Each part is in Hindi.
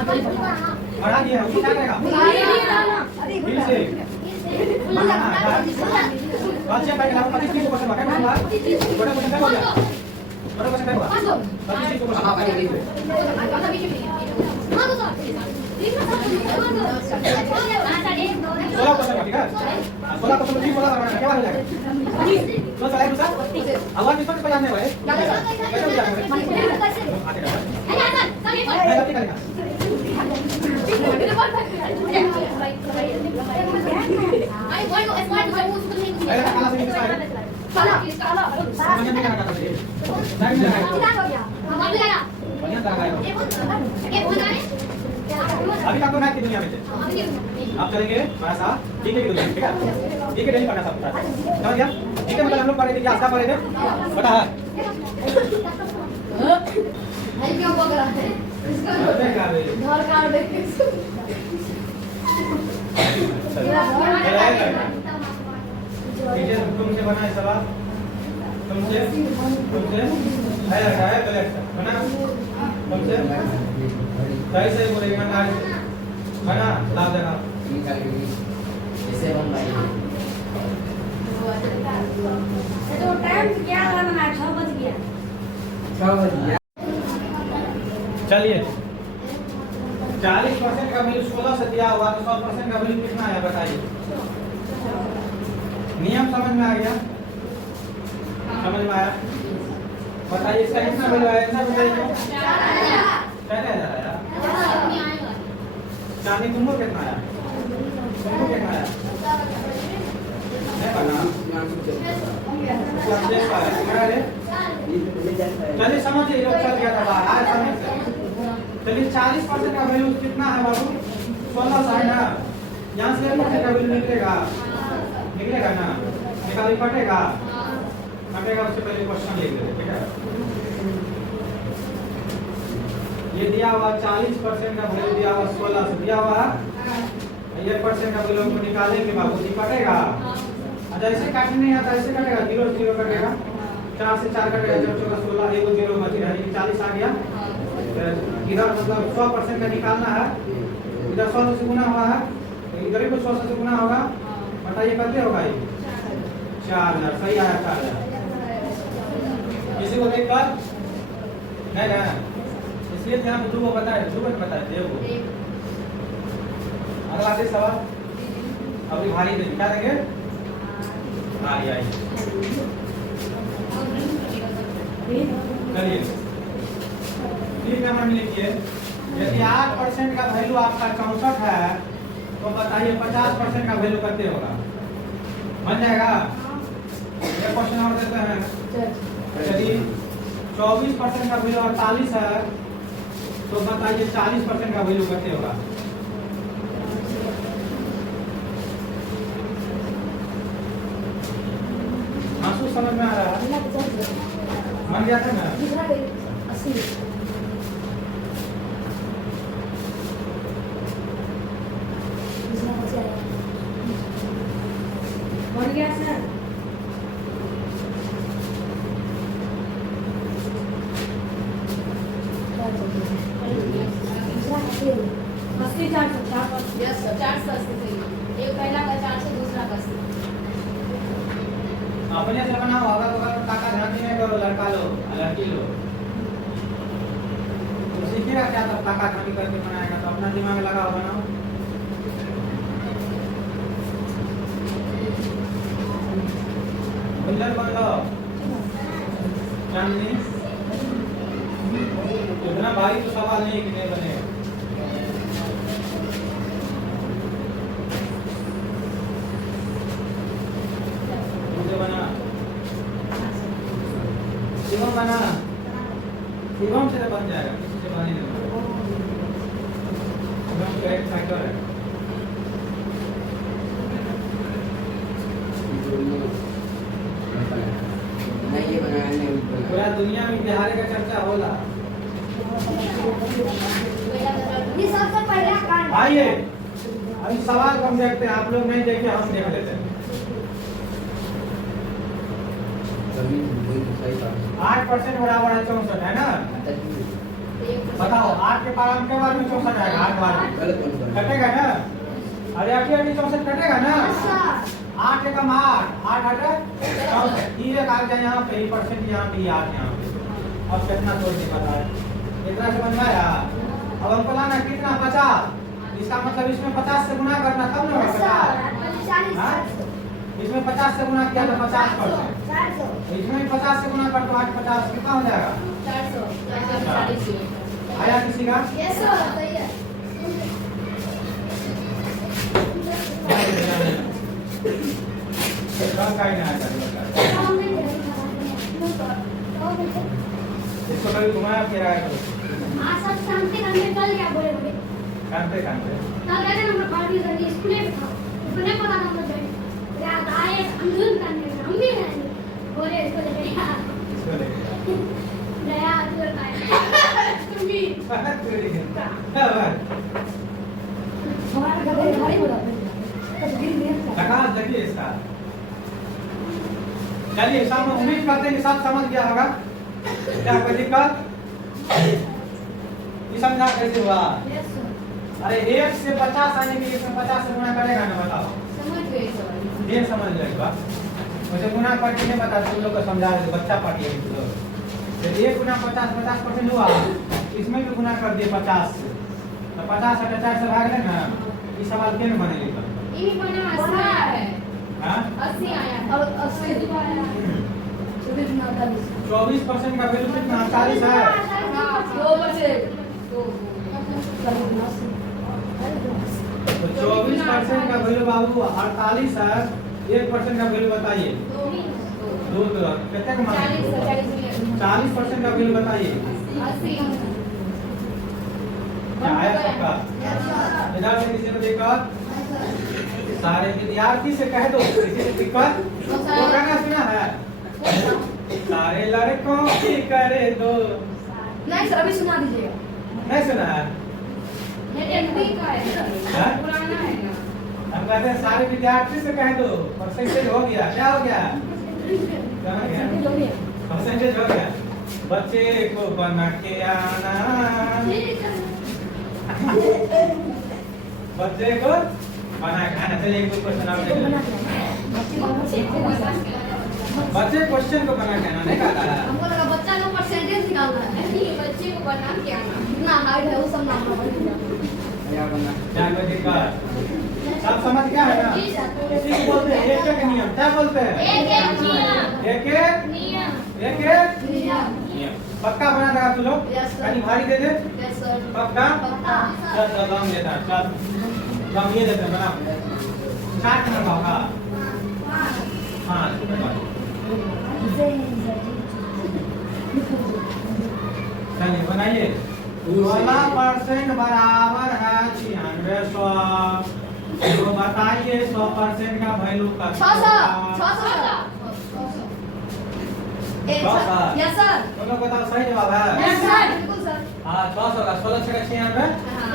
बढ़ा दिया उसको क्या करेगा फिर से अच्छा भाई लागू 25 क्वेश्चन बाकी है बड़ा क्वेश्चन क्या हो गया बड़ा क्वेश्चन क्या हुआ 25 क्वेश्चन हां भाई ठीक है हां तो सर 16 क्वेश्चन ठीक है 16 क्वेश्चन ठीक बोला क्या वाला है तो चला दूसरा आवाज किस पर जानने हुए कैसे हो जाएगा अभी आपको मैथ की दुनिया में आप चलेंगे हमारा साथ ठीक है दुनिया ठीक है ठीक है नहीं पढ़ना सब समझ गया ठीक है मतलब हम लोग पढ़े थे क्या आस्था पढ़े थे बता है क्यों बोल रहा है इसका घर कार्ड देख टीचर तुमसे बना है सवाल तुमसे है रखा है गलत बना तुमसे सही सही बोलेंगे बना लाभ देना ऐसे बन भाई तो टाइम क्या करना है 6 बज गया चलिए 40% का वैल्यू 16 से दिया हुआ तो 100% का वैल्यू कितना है बताइए नियम समझ में आ गया समझ में आया बताइए इसका कितना वैल्यू आया इतना बताइए 4000 आया चांदी तुमको कितना आया तुमको कितना आया नहीं बना चलिए समझिए लोग चल गया था बाहर समझ चलिए 40% का वैल्यू कितना है बाबू 16 है ना यहाँ से 1% का वैल्यू निकलेगा निकलेगा ना निकाली पड़ेगा कटेगा उससे पहले क्वेश्चन लिख देते ठीक है ये दिया हुआ 40% का वैल्यू दिया हुआ 16 से दिया हुआ 1% का वैल्यू को निकालेंगे बाबू जी कटेगा अच्छा ऐसे काटने नहीं आता ऐसे कटेगा 0 0 कटेगा 4 से 4 कटेगा जब 16 एक 0 बच गया 40 आ गया इधर मतलब 100% का निकालना है इधर 100 से गुना हुआ है इधर भी 100 से गुना होगा बताइए कितने होगा ये 4000 सही आया 4000 किसी को देख कर नहीं ना इसलिए ध्यान दो को बताए दो को बताए देखो अगला से सवाल अभी भारी दे क्या देंगे भारी आई चलिए फिर नंबर में लिखिए यदि 8% का वैल्यू आपका 64 है तो बताइए 50% का वैल्यू कितने होगा बन जाएगा ये क्वेश्चन और देते हैं यदि 24% का वैल्यू 48 है तो बताइए 40% का वैल्यू कितने होगा महसूस समझ में आ रहा है मन गया था ना 80 बन गया सर अस्सी 480 यस सर 480 एक पहला का 400 दूसरा का 80 अपने से बना होगा तो काका ध्यान नहीं करो लड़का लो लड़की लो तो सीखेगा क्या तब काका ध्यान करके बनाएगा तो अपना दिमाग लगा हो बनाओ बिल्डर बन लो चांदनी इतना भारी तो सवाल नहीं कि नहीं बने बना शिवम बना शिवम से बन जाएगा किसी से बने नहीं शिवम का एक फैक्टर है पूरा दुनिया में बिहार का चर्चा होला ये सबसे पहला कांड आइए अभी सवाल हम देखते हैं आप लोग नहीं देखे हम देख लेते हैं 8% बराबर है 64 है ना बताओ 8 के पावर के बार में 64 आएगा 8 बार में गलत कौन कर कटेगा ना। अरे 8 64 कटेगा ना। 8 एकम 8 8 हटा 64 ये एक आ गया यहाँ पे परसेंट यहाँ पे 8 यहाँ पे। अब कितना तोड़ के पता है इतना समझ में आया। अब हमको लाना कितना 50 इसका मतलब इसमें 50 से गुना करना तब ना होगा 50। हाँ? इसमें 50 से गुना किया तो 50%। इसमें 50 से गुना कर तो 8 50 कितना हो जाएगा 400 440 आया किसी का यस सर सही है इसको कभी घुमाया फिराया करो कानते कानते इसको लेके देखिए इसका चलिए सब उम्मीद करते हैं कि सब समझ गया होगा क्या कोई दिक्कत ये समझा कैसे हुआ अरे 1 से 50 आने के लिए इसमें 50 से गुना करेगा ना बताओ समझ गए सर ये समझ गए बात मुझे गुना करके नहीं बता तुम लोग को समझा रहे बच्चा पार्टी है तुम लोग जब 1 गुना 50% हुआ इसमें भी गुना कर दिए 50 से तो 50 से 4 से भाग ले ना ये सवाल क्यों बने लिखा ये बना 80 आया है हां 80 आया है और 80 आया 24% का वैल्यू कितना 48 है 2% तो 24% का वैल्यू बाबू 48 है 1% का वैल्यू बताइए 2 कितने का मान 40% का वैल्यू बताइए 80 क्या आया सबका इधर से किसी को देखा सारे विद्यार्थी से कह दो किसी से दिक्कत वो गाना सुना है सारे लड़कों की करे दो नहीं सर अभी सुना दीजिएगा नहीं सुना है ये एमपी का है हाँ? पुराना है ना हम कहते हैं सारे विद्यार्थी से कह दो परसेंटेज हो गया क्या हो गया क्या हो गया परसेंटेज हो गया बच्चे को बना के आना बच्चे को बना के आना चलिए एक क्वेश्चन आप देख लीजिए बच्चे क्वेश्चन को बना के आना नहीं कहा था हमको लगा बच्चा को परसेंटेज निकालना है नहीं बच्चे को बना के आना कितना हाइट है वो सब नाम क्या बनना क्या कोई दिक्कत सब समझ गया है ना इसी को बोलते हैं एक एक नियम क्या बोलते हैं एक नियम एक नियम नियम पक्का बना देगा तू लोग Yes, sir. कहीं भारी दे दे यस सर पक्का पक्का चल चल दम देता है, चल दम ये देते हैं, बना 4 नंबर का होगा हाँ चलिए बनाइए 16% बराबर है 9600 तो बताइए 100% का वैल्यू का 600 यस सर तुम लोग बताओ सही जवाब है यस सर बिल्कुल सर हाँ 600 का 16 से 96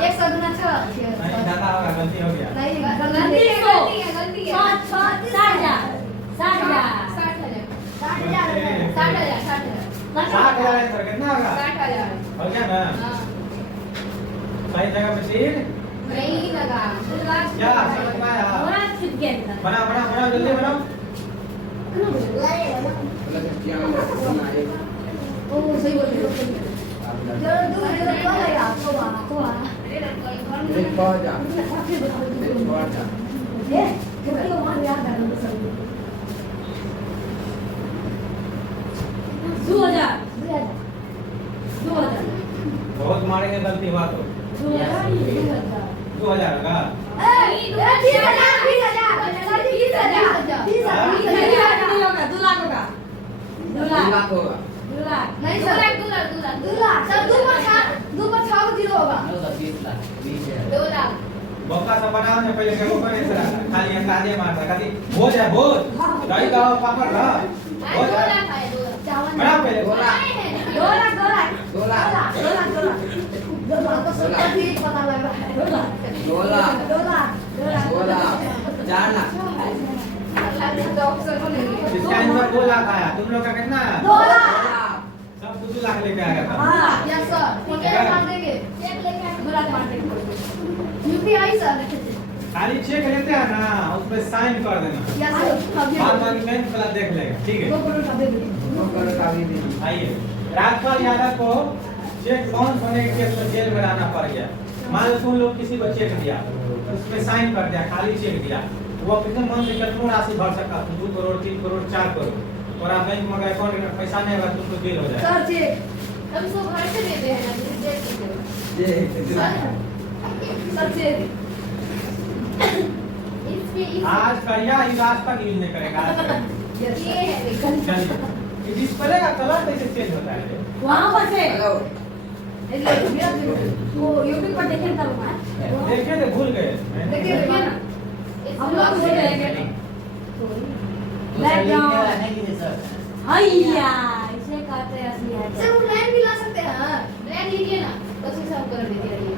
एक सौ गुना छह नहीं ज्यादा होगा गलती हो गया नहीं गलती है गलती है 60,000 है सर कितना होगा 60,000 हो गया ना सही जगह पे सीट नहीं लगा क्या समझ में आया बना बना बना जल्दी बनाओ गलत किया बना एक ओ सही बोल रहे हो जरा दूर कौन है आपको एक पहुंच जा एक पहुंच जा ये कितने लोग वहां याद है सर 2000 बहुत मारेंगे गलती हुआ तो 2000 होगा दो लाख होगा नहीं सर 2 लाख सर 2 पर 6 को 0 होगा 20 लाख 2 लाख बक्का सब बनाओ ने पहले के ऊपर ऐसा खाली अंदाजे मारता खाली हो जाए बहुत दही का पापड़ का हो 2 जाए लाख है 2 लाख बना पहले 2 लाख 2 लाख 2 लाख 2 लाख 2 लाख 2 लाख 2 लाख तो सब ठीक पता लग रहा है 2 लाख 2 लाख 2 लाख 2 लाख 4 लाख इसका आंसर 2 लाख आया तुम लोग का कितना आया 2 लाख लाख सब कुछ 2 लाख लेके आएगा था हाँ यस सर क्या? मार देंगे चेक लेके 2 लाख मार देंगे यूपीआई सर खाली चेक लेते हैं ना उसमें साइन कर देना यस सर बाद बाकी बैंक वाला देख लेगा ठीक है 2 करोड़ का दे दीजिए 2 करोड़ का भी दे दीजिए। आइए राजपाल यादव को चेक बाउंस होने के केस में जेल में रहना पड़ गया मान लो तुम लोग किसी को चेक दिया उसमें साइन कर दिया खाली चेक दिया वो कितने मन से कितना राशि भर सकता तुम 2 करोड़ 3 करोड़ 4 करोड़ और आप बैंक में अगर अकाउंट में पैसा नहीं होगा तुमको जेल हो जाएगा सर चेक हम इसको घर से देते हैं ना देख सकते हो ये सर चेक इसमें आज करिया इस आज तक यूज नहीं करेगा आज करेगा। यस ये है देखो चलिए ये डिस्प्ले का कलर कैसे चेंज होता है वहां पर से हेलो वो यूट्यूब पर देखें करूंगा देखे थे भूल गए देखिए देखिए ना हम लोग भूल जाएंगे हैया इसे कहते हैं असली है सर वो लाइन भी ला सकते हैं ब्रांड लीजिए ना तो उसे सब कर देते रहिए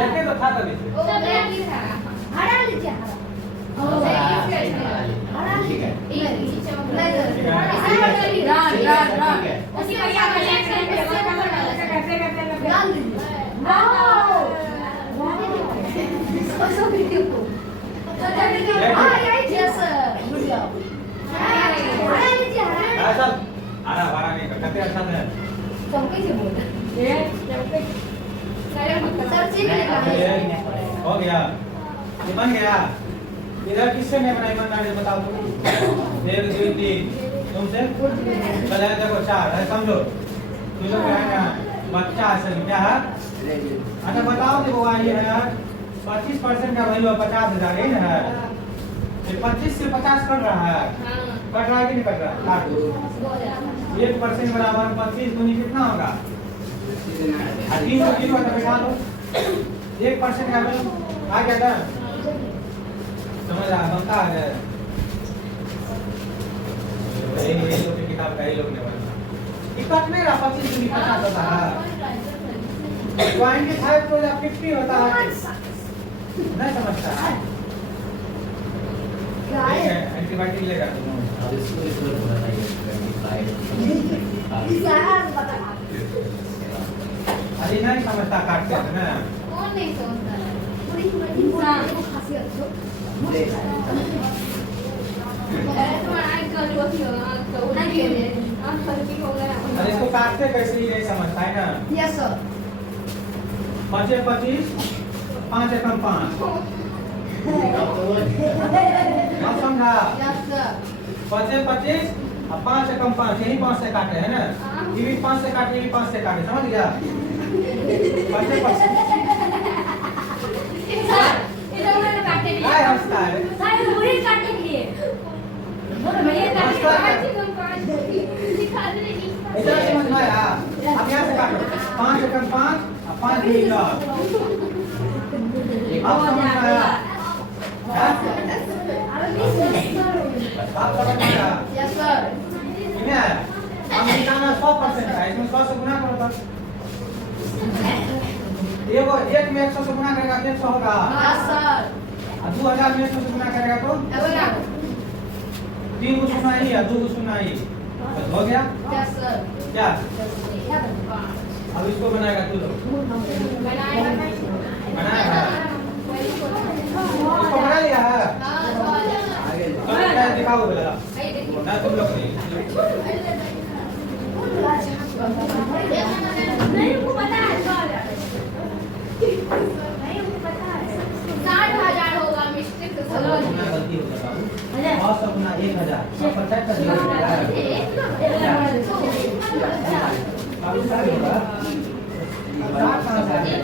लेके तो था तभी से वो ब्रांड लिखा है हरा लीजिए हरा ठीक है ये चमक रहा नहीं, है रान रान रान उसी का क्या डाल दीजिए वाओ सो वीडियो को यस सर बढ़िया हरा लीजिए हरा ऐसा हरा भरा नहीं करते अच्छा है चमके से बोल ये चमके सर चेक हो गया ये बन गया इधर किससे नहीं बना ईमानदारी से बताओ तुम 1 2 3 तुमसे चले देखो 4 है समझो तुम लोग क्या है बच्चा असल क्या है अच्छा बताओ देखो ये है 25% का वैल्यू 50,000 है ना ये 25 से 50 कट रहा है कट रहा है कि नहीं कट रहा है काट दो 1% बराबर 25 गुनी कितना होगा 300 किलो का बैठा लो 1% का वैल्यू आ गया था समझ आ बनता है ये लोग की किताब का ही लोग ने बना इकट्ठ में रहा 25 गुनी 50 होता है 25 तो या 50 होता है नहीं समझता है क्या ठीक है है एंटीबायोटिक लेगा तुम यार बता अरे नहीं समझता काटते हैं ना कौन नहीं समझता है इंसान को खासियत हो तुम्हारा आँख का जो होती होगा आँख का वो नहीं है आँख फलकी हो गया अरे इसको काटते कैसे ही नहीं समझता है ना यस सर 5 25 5 एकम 5 आप समझा यस सर 5 25 और 5 एकम 5 यही 5 से काटे है ना ये भी 5 से काटे ये भी 5 से काटे समझ गया 5 25 सर इधर मैंने काटे नहीं काय हंसता है सारे पूरी काटने के लिए बोलो भैया हंसता है दिखा दे नहीं इतना समझ में आया अब यहाँ से काटो 5 एकम 5 और 5 भी 10 आप समझ में आया हाँ? आप समझ में आया यस सर कितने आया अब निकालना 100% का इसमें 100 से गुना करो बस देखो 1 में 100 से गुना करेगा तो 100 होगा यस सर और 2000 में 100 से गुना करेगा तो 3 को सुना ही है 2 को सुना ही बस हो गया यस सर क्या अब इसको बनाएगा तू लोग बनाएगा बनाएगा इसको बना लिया है आगे चलो क्या दिखाओ बोला भाई देखो ना तुम लोग नहीं नहीं को पता है सर नहीं को पता है 60,000 होगा मिस्टेक से चलो सब गुना गलती हो गया बाबू और सब गुना 1000 सब 50 का दिया अब क्या होगा 60 कहां से आएगा क्या समझ में आया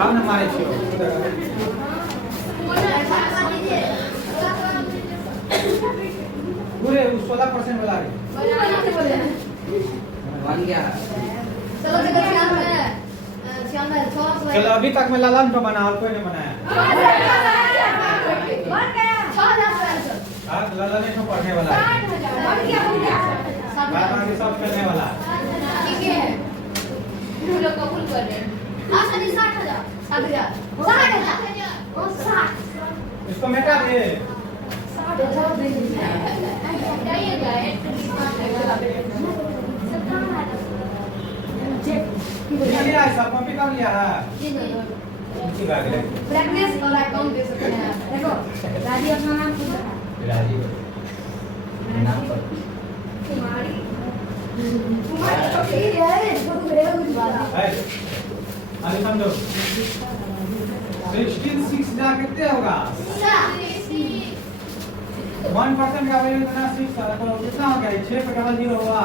काम न मारे छो पूरे 16% वाला बन गया चलो जगह श्याम है चलो अभी तक मैं लालन तो बना और कोई नहीं बनाया बन गया 6000 हाँ लालन ने तो पढ़ने वाला है 60,000 बन गया बाद में सब करने वाला ठीक है हम लोग कबूल कर रहे हैं। अच्छा जी 60,000 60,000 ओ 60 इसको मिटा दे। जाइएगा लिया है सब कॉपी कर लिया है। जी नहीं इसी बात है। ब्लैकनेस और अकाउंट दे सकते हैं देखो राजी अपना नाम खुद रखा राजीव नाम पर कुमारी तो ठीक है इसको तो मेरे कुछ बात है अभी समझो 16 जा कितने होगा 1% का वैल्यू इतना 6 तो कितना हो गया 6 पे डबल 0 हुआ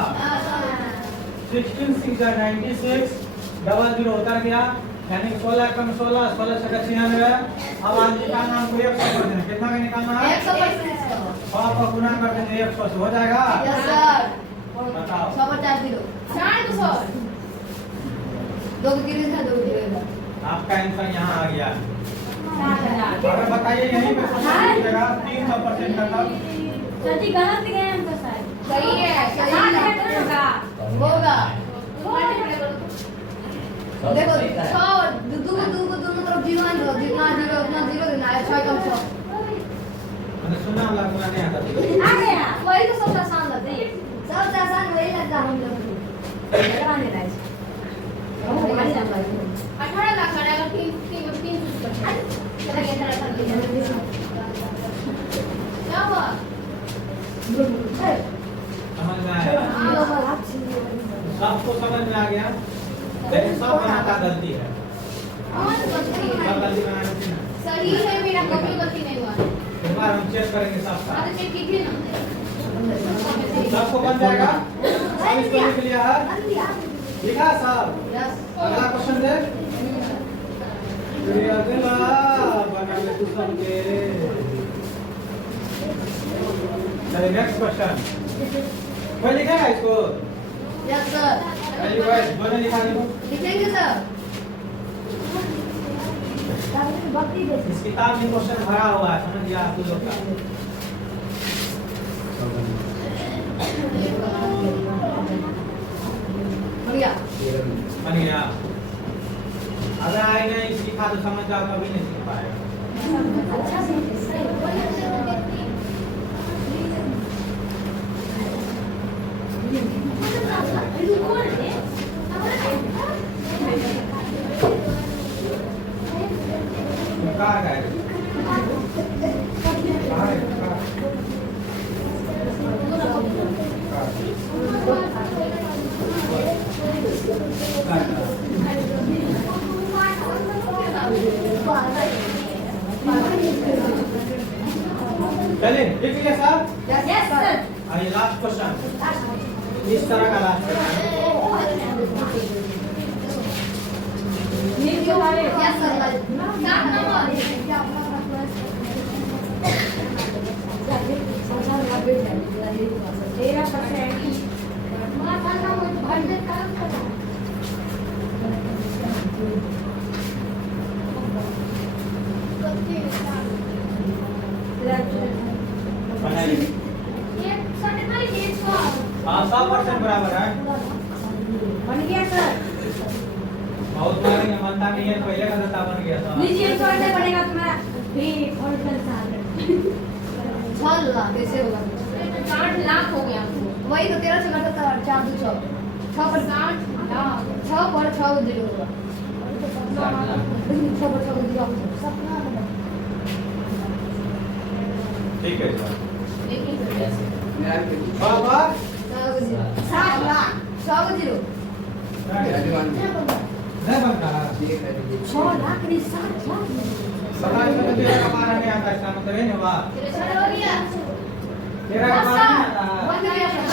16 6 जा 96 डबल 0 उतर गया यानी 16 कम 16 16 से 96 अब आज निकालना हमको 100 कर देना कितना का निकालना है 100% और को गुणा कर देंगे 100 से हो जाएगा यस सर बताओ 150 200 दो किलो था दो किलो आपका आंसर यहाँ आ गया 60,000 अगर बताइए यहीं पे समझ लीजिएगा 300% का तब सच्ची गलत गए हम तो शायद सही है सही होगा होगा देखो सही है। 6 दोनों तरफ जीरो है जितना जीरो उतना जीरो देना है 6 कम 6 मैंने सुना वाला गुना नहीं आता आ गया वही तो सबसे आसान लगता है सबसे आसान वही लगता है हम लोग को कराने लायक हमारी जानकारी 18 लाख का अगर 300% चला गया 18 क्या हुआ समझ में आया सबको समझ में आ गया लेकिन सब बनाता गलती है सब गलती बनाने की ना सही है मेरा कभी गलती नहीं हुआ एक बार हम चेक करेंगे सब साथ आज चेक कीजिए ना सबको बन जाएगा सब इसको लिख लिया है लिखा सब यस अगला क्वेश्चन दे ये अगला बना ले तू सबके चलिए नेक्स्ट क्वेश्चन कोई लिखेगा इसको यस सर पहली बार मैंने लिखा नहीं लिखेंगे सर इस किताब में क्वेश्चन भरा हुआ है समझ लिया आप लोग का भैया बन गया अगर आई नहीं सीखा तो समझ जाओ कभी नहीं सीख पाएगा अच्छा से कहाँ गए कहाँ है? कहाँ? चलिए लिख लिया साहब यस सर अभी लास्ट क्वेश्चन इस तरह का last question yes sir 7 number बनाइए हाँ 100% बराबर है बन गया सर बहुत मारेंगे मनता नहीं है पहले का दत्ता बन गया था नीचे छोड़ना पड़ेगा तुम्हारा भी और साल 6 लाख कैसे होगा 60 लाख हो गया वही तो 13 से घटा था 4 2 6 6 पर 60 लाख 6 पर 6 जीरो होगा 6 पर 6 जीरो ठीक है सर देखिए मेरा भी कुछ बाबा 7 लाख 6 जीरो नहीं बनता ये कर दीजिए 6 लाख नहीं 7 लाख समाज में तो तेरा कमाना नहीं आता इसका मतलब है ना वाह सर हो गया तेरा कमाना नहीं आता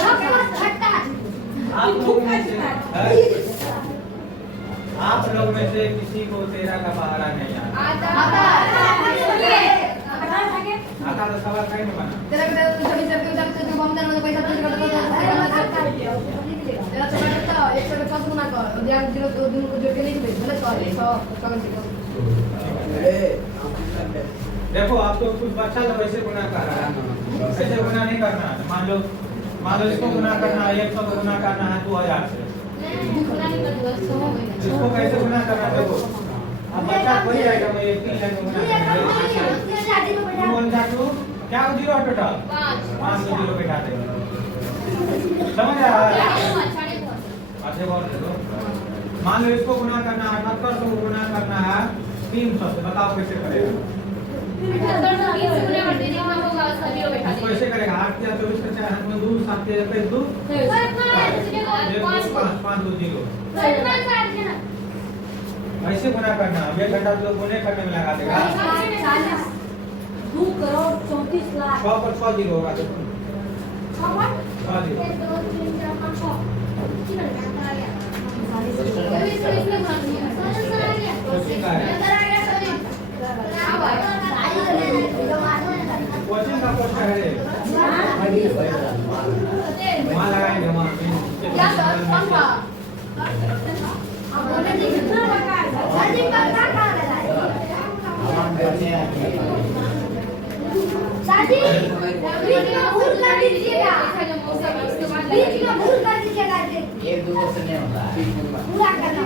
आप लोग में से आप लोग में से किसी को तेरा का पहाड़ा नहीं आता आता तो सवाल कहीं नहीं बना तेरा के सभी सबके उधर तो बम देना पैसा तुझे करता तेरा तो करता 150 गुना कर और ध्यान जीरो 2 दिन को जोड़ के नहीं दे गलत कर 100 अरे हम सब देखो आप तो कुछ बच्चा तो वैसे गुना कर रहा है ऐसे गुना नहीं करना मान लो मान लो इसको गुना करना है 100 को गुना करना है 2000 से। इसको कैसे गुना करना है देखो। अब बच्चा कोई आएगा मैं 3 लाइन में गुना करूंगा। 2 1 2 क्या हो जीरो टोटल 5 को जीरो बैठा देंगे। समझ आ रहा है? अच्छा और देखो मान लो इसको गुना करना है 78 को गुना करना है 300 से। बताओ कैसे करेगा? इसको ऐसे करेगा 8 या 24 का 4 हाथ में 2 7 या 2 5 2 0 ऐसे गुना करना। अब 1 घंटा तो गुने करने में लगा देगा। 2 करोड़ 34 लाख 6 पर 6 जीरो होगा देखो 6 जीरो। क्वेश्चन का क्वेश्चन है वहाँ लगाएंगे वहाँ क्या सर कौन था शादी बीच में भूल कर दीजिएगा बीच में भूल कर दीजिएगा एक दो से नहीं होता है। पूरा करना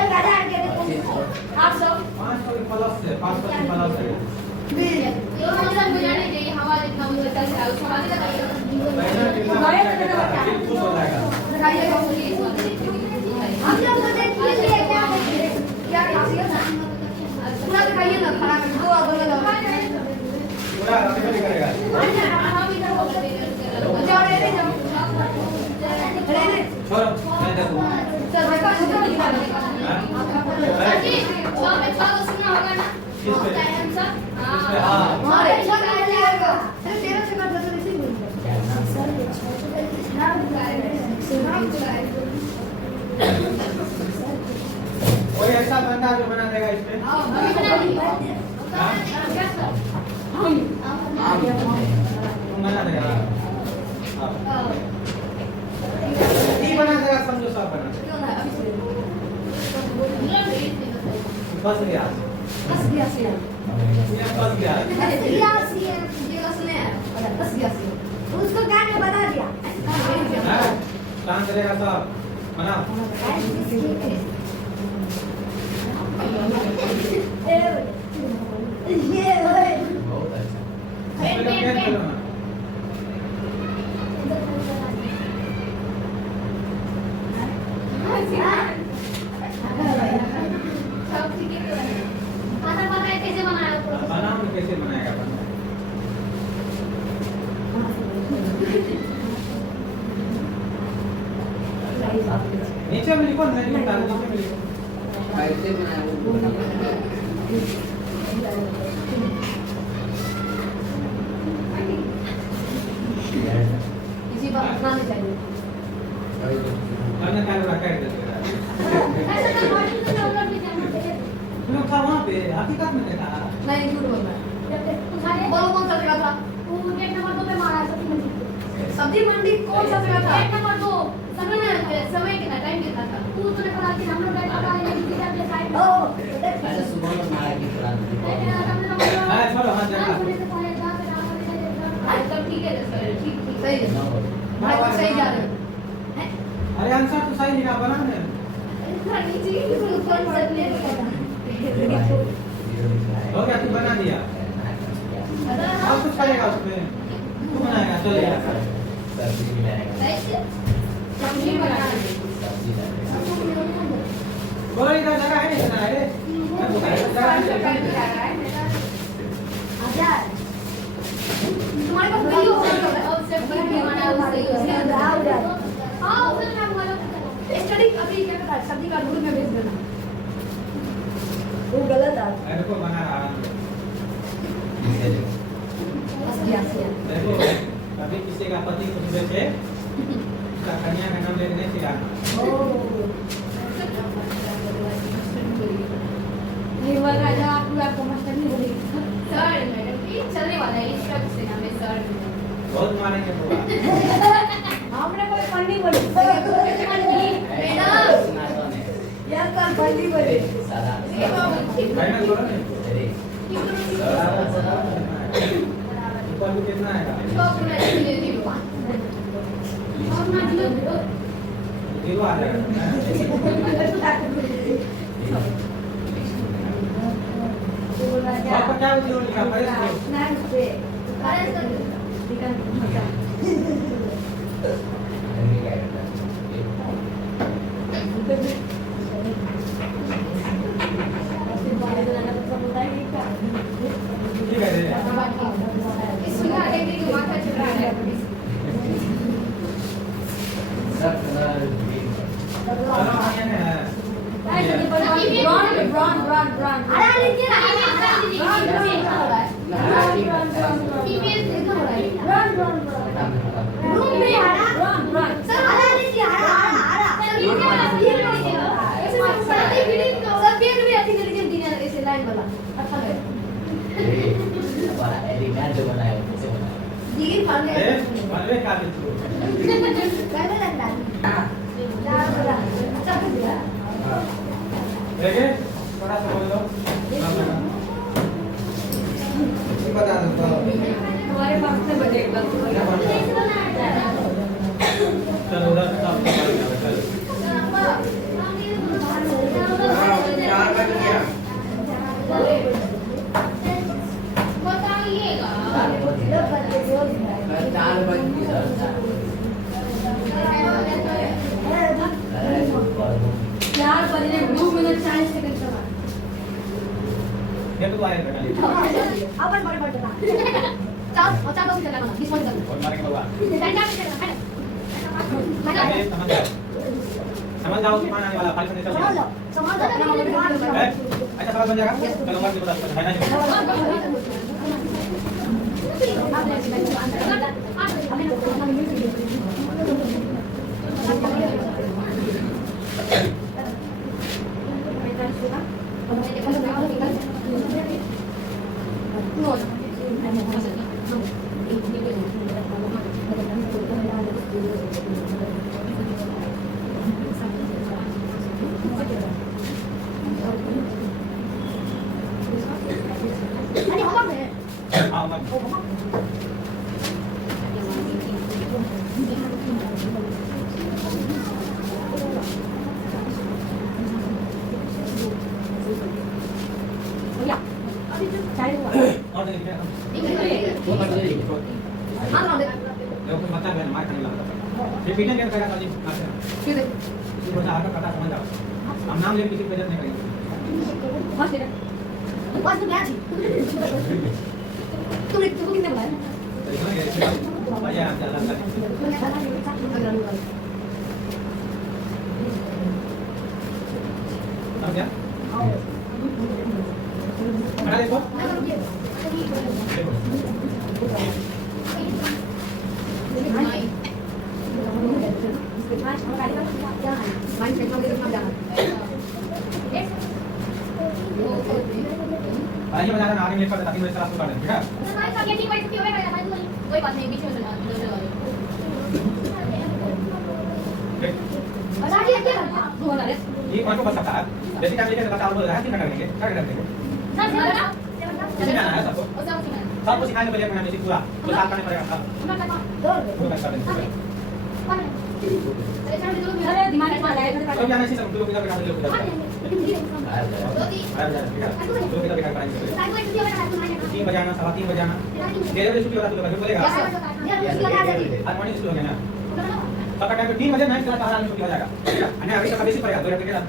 एक हजार के 800 500 के प्लस से 500 के प्लस है। पैसा कितना खुश हो जाएगा। हम लोग तो देखिए लिए क्या खासियत है पूरा दिखाइए ना खड़ा कर दो अब लगा पूरा ऑटोमेटिक करेगा। जाओ रे जाओ रे छोड़ो मैं देखो सर भाई का छोटा दिखा किस पे हां हमारे छोटा लगेगा अरे 13 से कर 10 से बोल कोई ऐसा बंदा जो बना देगा इस पे तुम बना देगा की बना देगा समझो सब बना देगा। बस गया बस गया से ये बस गया बस गया से उसको क्या ने बता दिया काम करेगा सब बनाओ। ये ओए बहुत अच्छा। बनाओ कैसे बनाएगा बंदा। नीचे में लिखो नहीं लिखा नीचे में लिखो। कैसे बनाया इसी बात बनाने चाहिए मैंने कल रखा है तुम लोग था वहाँ पे हकीकत में देखा। नहीं झूठ बोल रहा है बोलो कौन सा जगह था सब्जी मंडी कौन सा जगह था समय कितना टाइम कितना था ऐसे सुबह में मारा की तरह हाँ छोड़ो हाँ जगह ठीक है सर ठीक ठीक सही है भाई को सही जा रहे हो अरे आंसर तो सही लिखा बना ने हो गया तू बना दिया अब कुछ करेगा उसमें तू बनाएगा चल यार सब्जी मिलाएगा सब्जी बना सब्जी डालेगा बोलो इधर जगह है नहीं इतना है हजार तुम्हारे पास वीडियो स्टडी अभी क्या करता है सब्जी का दूध में भेज देना वो गलत है मेरे को बना रहा है बस गया से देखो कभी किसी का पति कुछ बेचे उसका कन्या का नाम लेके नहीं सिखाना। नहीं वाला जा आपको मास्टर नहीं बोलेगी सर मैडम ये चलने वाला है इस शब्द से हमें सर बहुत मारेंगे पूरा हमने कोई पढ़नी बोली सुना तो नहीं यार कल पढ़नी बोली सादा फाइनल करो नहीं अरे जीरो आ जाएगा। आपका क्या जीरो लिखा है? ठीक है इसमें आगे की माथा चढ़ा है मनवे का देखिए थोड़ा सा बोल दो बता दो हमारे पास से बजेगा चलो उधर सब चार बज गया बताइएगा 4 बज गया। 4 बजने 2 मिनट 40 सेकंड चला ये तो आए बेटा अपन बड़े बड़े चार दो चला ना 20 मिनट और मार के बाबा चला समझ जाओ कि मान आने वाला 5 मिनट चल समझ लो अच्छा सवाल बन जाएगा चलो मार के बता है ना हां मत और देखिए वो कर दे देखो कोई मतलब है मार करने लगा ये पीछे क्या करेगा जी ये बच्चा आपका पता समझ जाओ हम नाम लेके किसी की इज्जत नहीं करेंगे तुम कितने बुलाए भैया अब क्या खड़ा देखो आइए बता देना आगे लेट कर ताकि मेरे क्लास को कर दें ठीक है कोई बात नहीं बीच में ये कौन को बच सकता है जैसे कि आप लेके बता बोल रहा है क्या करेंगे किसी जाना है सबको सबको सिखाने के लिए अपना बेसिक पूरा तो साथ करने पड़ेगा पूरा कर देंगे अरे दिमाग में आ रहा है तो क्या नहीं सब लोग किधर बैठा दे लोग किधर बैठा कराएंगे 3 बजे आना 3:15 बजे आना डेढ़ बजे छुट्टी होगा तो बोलेगा आज मॉर्निंग स्कूल होगा ना सबका टाइम 3 बजे नाइट क्लास आराम से छुट्टी हो जाएगा ठीक है अन्य अभी तक बेसिक पड़ेगा 2 घंटे का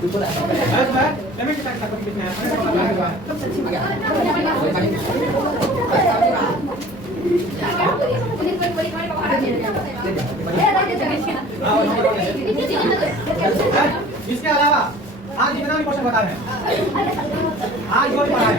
तू बोला बस बस पेमेंट के साथ कितने इसके अलावा आज जितना भी क्वेश्चन बता रहे हैं आज जो भी पढ़ा है